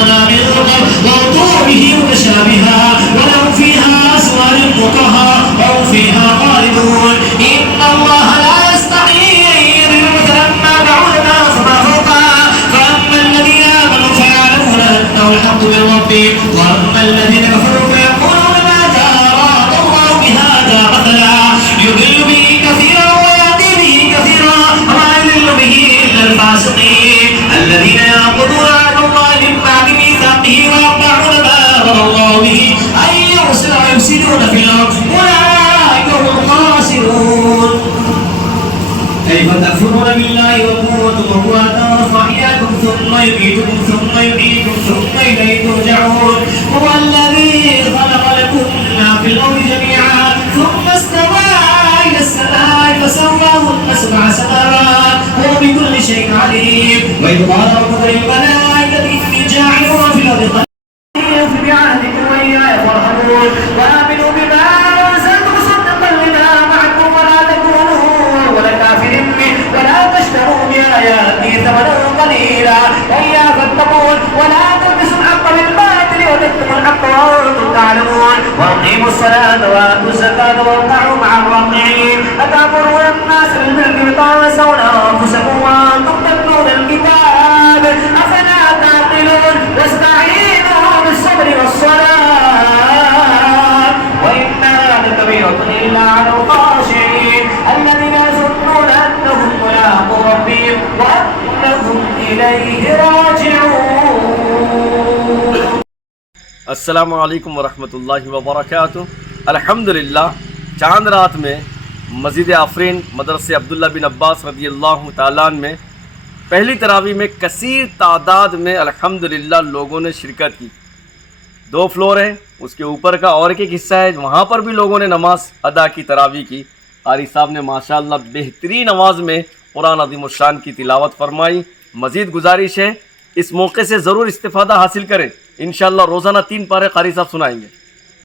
منابر ووضوحه متشابها ولهم فيها أزواج مطهرة وهم فيها خالدون إن الله لا يستحيي أن يضرب مثلا ما بعوضة فما فوقها فأما الذين آمنوا فيعلمون أنه الحق من ربهم وأما الذين كفروا فيقولون ماذا أراد الله بهذا مثلا يضل به كثيرا ويهدي به كثيرا وما يضل به إلا الفاسقين الذين ينقضون عهد الله من بعد ميثاقه ويقطعون ما أمر الله به أن يرسل ويفسدون في الأرض أولئك هم الخاسرون كيف تكفرون بالله وكنتم أمواتا فأحياكم ثم يميتكم ثم يحييكم ثم إليه ترجعون هو الذي خلق لكم ما في الأرض جميعا ثم استوى إلى السماء فسواهن سبع سماوات وهو بكل شيء عليم وإذ قال ربك للملائكة إني جاعل في الأرض خليفة بعهدكم وإياي فارهبون وآمنوا بما أنزلت مصدقا لما معكم ولا تكونوا أول كافر به ولا تشتروا بآياتي ثمنا قليلا وإياي فاتقون ولا تلبسوا الحق بالباطل وتكتموا الحق وأنتم تعلمون وأقيموا الصلاة وآتوا الزكاة واركعوا مع الراكعين أتأمرون الناس بالبر وتنسون أنفسكم وأنتم تتلون الكتاب أفلا تعقلون واستعينوا بالصبر والصلاة وإنها لكبيرة إلا على الخاشعين الذين يظنون أنهم ملاقو ربهم وأنهم إليه راجعون. अस्सलामु अलैकुम वरहमतुल्लाहि वबरकातुहू। अल्हम्दुलिल्लाह चांद रात में मस्जिद आफरीन मदरसे अब्दुल्ला बिन अब्बास रज़ियल्लाहु ताला अन्हु में पहली तरावी में कसीर तादाद में अल्हम्दुलिल्लाह लोगों ने शिरकत की। 2 फ्लोर है, उसके ऊपर का और एक हिस्सा है, वहाँ पर भी लोगों ने नमाज अदा की, तरावी की। कारी साहब ने माशाअल्लाह बेहतरीन आवाज़ में कुरान अज़ीम शान की तिलावत फरमाई। मज़ीद गुजारिश है इस मौके से ज़रूर इस्तिफ़ादा हासिल करें। इंशाअल्लाह रोज़ाना 3 पारे कारी साहब सुनाएंगे।